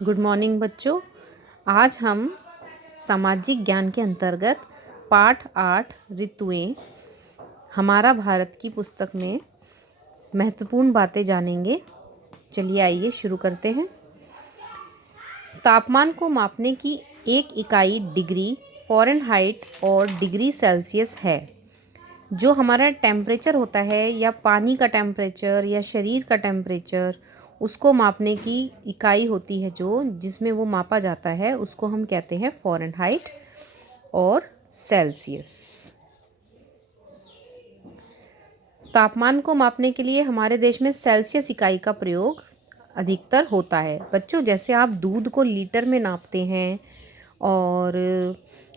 Good morning बच्चों। आज हम सामाजिक ज्ञान के अंतर्गत पाठ 8 ऋतुएं हमारा भारत की पुस्तक में महत्वपूर्ण बातें जानेंगे। चलिए आइए शुरू करते हैं। तापमान को मापने की एक इकाई डिग्री फ़ारेनहाइट और डिग्री सेल्सियस है। जो हमारा टेम्परेचर होता है या पानी का टेम्परेचर या शरीर का टेम्परेचर, उसको मापने की इकाई होती है जो जिसमें वो मापा जाता है, उसको हम कहते हैं फ़ारेनहाइट और सेल्सियस। तापमान को मापने के लिए हमारे देश में सेल्सियस इकाई का प्रयोग अधिकतर होता है। बच्चों, जैसे आप दूध को लीटर में नापते हैं और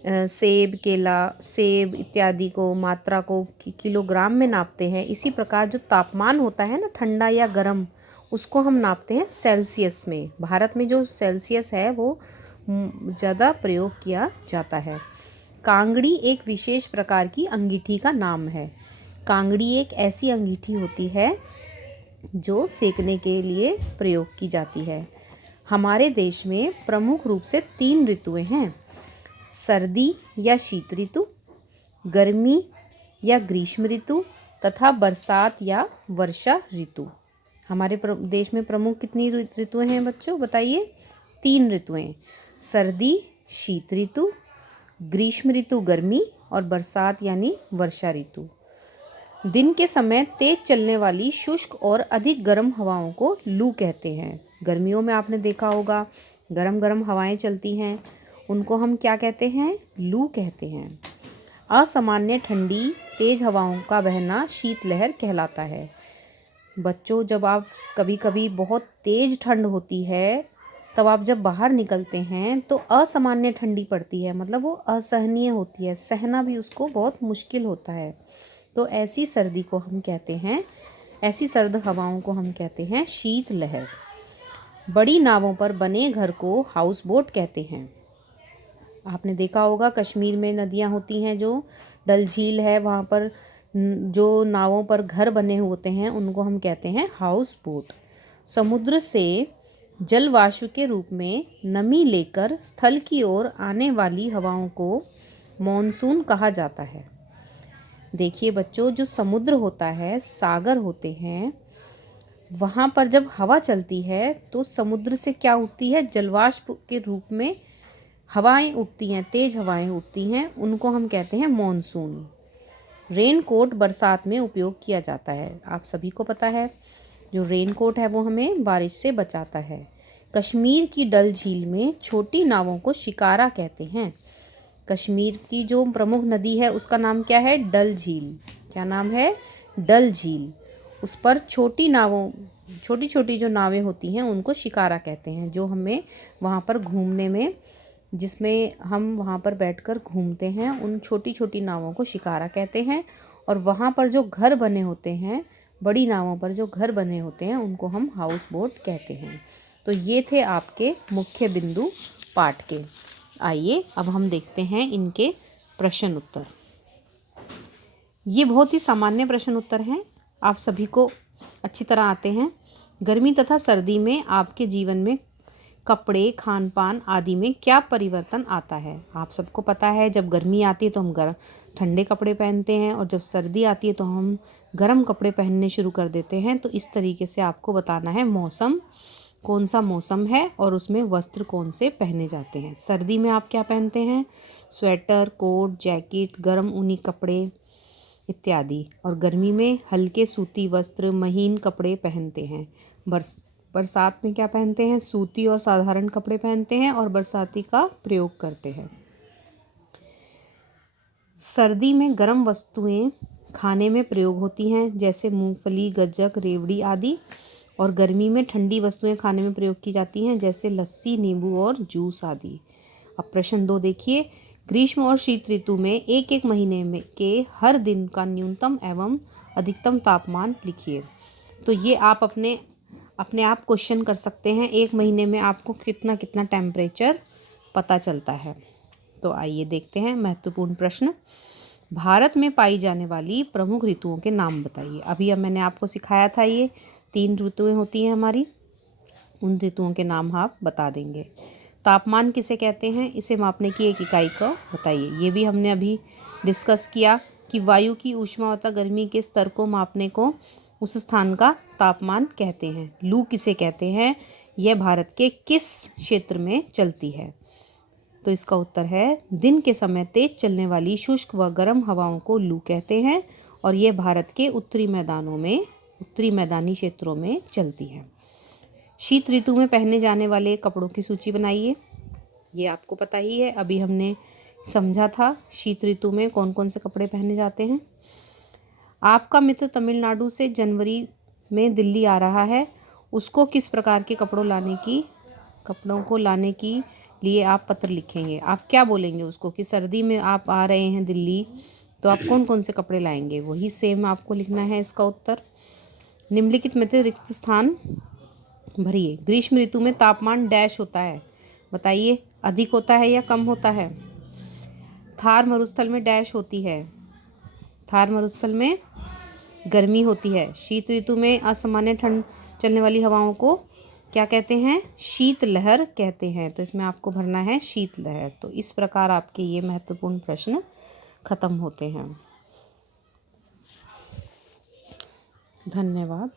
सेब इत्यादि को मात्रा को किलोग्राम में नापते हैं, इसी प्रकार जो तापमान होता है ना, ठंडा या गर्म, उसको हम नापते हैं सेल्सियस में। भारत में जो सेल्सियस है वो ज़्यादा प्रयोग किया जाता है। कांगड़ी एक विशेष प्रकार की अंगीठी का नाम है। कांगड़ी एक ऐसी अंगीठी होती है जो सेकने के लिए प्रयोग की जाती है। हमारे देश में प्रमुख रूप से 3 ऋतुएं हैं: सर्दी या शीत ऋतु, गर्मी या ग्रीष्म ऋतु तथा बरसात या वर्षा ऋतु। हमारे देश में प्रमुख कितनी ऋतुएं हैं बच्चों, बताइए? 3 ऋतुएं: सर्दी शीत ऋतु, ग्रीष्म ऋतु गर्मी और बरसात यानी वर्षा ऋतु। दिन के समय तेज चलने वाली शुष्क और अधिक गर्म हवाओं को लू कहते हैं। गर्मियों में आपने देखा होगा गर्म गर्म हवाएं चलती हैं, उनको हम क्या कहते हैं? लू कहते हैं। असामान्य ठंडी तेज हवाओं का बहना शीतलहर कहलाता है। बच्चों, जब आप कभी कभी बहुत तेज ठंड होती है, तब आप जब बाहर निकलते हैं तो असामान्य ठंडी पड़ती है, मतलब वो असहनीय होती है, सहना भी उसको बहुत मुश्किल होता है। तो ऐसी सर्दी को हम कहते हैं, ऐसी सर्द हवाओं को हम कहते हैं शीतलहर। बड़ी नावों पर बने घर को हाउस बोट कहते हैं। आपने देखा होगा कश्मीर में नदियाँ होती हैं, जो डल झील है, वहाँ पर जो नावों पर घर बने होते हैं उनको हम कहते हैं हाउस बोट। समुद्र से जलवाष्प के रूप में नमी लेकर स्थल की ओर आने वाली हवाओं को मॉनसून कहा जाता है। देखिए बच्चों, जो समुद्र होता है, सागर होते हैं, वहाँ पर जब हवा चलती है तो समुद्र से क्या उठती है? जलवाष्प के रूप में हवाएं उठती हैं, तेज हवाएं उठती हैं, उनको हम कहते हैं मॉनसून। रेन कोट बरसात में उपयोग किया जाता है। आप सभी को पता है जो रेन कोट है वो हमें बारिश से बचाता है। कश्मीर की डल झील में छोटी नावों को शिकारा कहते हैं। कश्मीर की जो प्रमुख नदी है उसका नाम क्या है? डल झील। क्या नाम है? डल झील। उस पर छोटी छोटी जो नावें होती हैं उनको शिकारा कहते हैं, जो हमें वहाँ पर घूमने में, जिसमें हम वहाँ पर बैठकर घूमते हैं, उन छोटी छोटी नावों को शिकारा कहते हैं। और वहाँ पर जो घर बने होते हैं, बड़ी नावों पर जो घर बने होते हैं, उनको हम हाउस बोट कहते हैं। तो ये थे आपके मुख्य बिंदु पाठ के। आइए अब हम देखते हैं इनके प्रश्न उत्तर। ये बहुत ही सामान्य प्रश्न उत्तर हैं, आप सभी को अच्छी तरह आते हैं। गर्मी तथा सर्दी में आपके जीवन में कपड़े, खान पान आदि में क्या परिवर्तन आता है? आप सबको पता है, जब गर्मी आती है तो हम ठंडे कपड़े पहनते हैं, और जब सर्दी आती है तो हम गर्म कपड़े पहनने शुरू कर देते हैं। तो इस तरीके से आपको बताना है मौसम, कौन सा मौसम है और उसमें वस्त्र कौन से पहने जाते हैं। सर्दी में आप क्या पहनते हैं? स्वेटर, कोट, जैकेट, गर्म ऊनी कपड़े इत्यादि। और गर्मी में हल्के सूती वस्त्र, महीन कपड़े पहनते हैं। बरसात में क्या पहनते हैं? सूती और साधारण कपड़े पहनते हैं और बरसाती का प्रयोग करते हैं। सर्दी में गर्म वस्तुएं खाने में प्रयोग होती हैं, जैसे मूंगफली, गज्जक, रेवड़ी आदि। और गर्मी में ठंडी वस्तुएं खाने में प्रयोग की जाती हैं, जैसे लस्सी, नींबू और जूस आदि। अब प्रश्न 2 देखिए। ग्रीष्म और शीत ऋतु में एक एक महीने में के हर दिन का न्यूनतम एवं अधिकतम तापमान लिखिए। तो ये आप अपने आप क्वेश्चन कर सकते हैं, एक महीने में आपको कितना कितना टेम्परेचर पता चलता है। तो आइए देखते हैं महत्वपूर्ण प्रश्न। भारत में पाई जाने वाली प्रमुख ऋतुओं के नाम बताइए। अभी अब मैंने आपको सिखाया था, ये 3 ऋतुएं होती हैं हमारी। उन ऋतुओं के नाम आप बता देंगे। तापमान किसे कहते हैं, इसे मापने की एक इकाई को बताइए। ये भी हमने अभी डिस्कस किया कि वायु की ऊष्मा तथा गर्मी के स्तर को मापने को उस स्थान का तापमान कहते हैं। लू किसे कहते हैं, यह भारत के किस क्षेत्र में चलती है। तो इसका उत्तर है दिन के समय तेज चलने वाली शुष्क व गर्म हवाओं को लू कहते हैं और यह भारत के उत्तरी मैदानी क्षेत्रों में चलती है। शीत ऋतु में पहने जाने वाले कपड़ों की सूची बनाइए। ये आपको पता ही है, अभी हमने समझा था शीत ऋतु में कौन कौन से कपड़े पहने जाते हैं। आपका मित्र तमिलनाडु से जनवरी में दिल्ली आ रहा है, उसको किस प्रकार के कपड़ों को लाने की लिए आप पत्र लिखेंगे। आप क्या बोलेंगे उसको कि सर्दी में आप आ रहे हैं दिल्ली, तो आप कौन कौन से कपड़े लाएंगे, वही सेम आपको लिखना है इसका उत्तर। निम्नलिखित में से रिक्त स्थान भरिए। ग्रीष्म ऋतु में तापमान डैश होता है, बताइए, अधिक होता है या कम होता है। थार मरुस्थल में डैश होती है, थार मरुस्थल में गर्मी होती है। शीत ऋतु में असामान्य ठंड चलने वाली हवाओं को क्या कहते हैं, शीत लहर कहते हैं। तो इसमें आपको भरना है शीत लहर। तो इस प्रकार आपके ये महत्वपूर्ण प्रश्न खत्म होते हैं। धन्यवाद।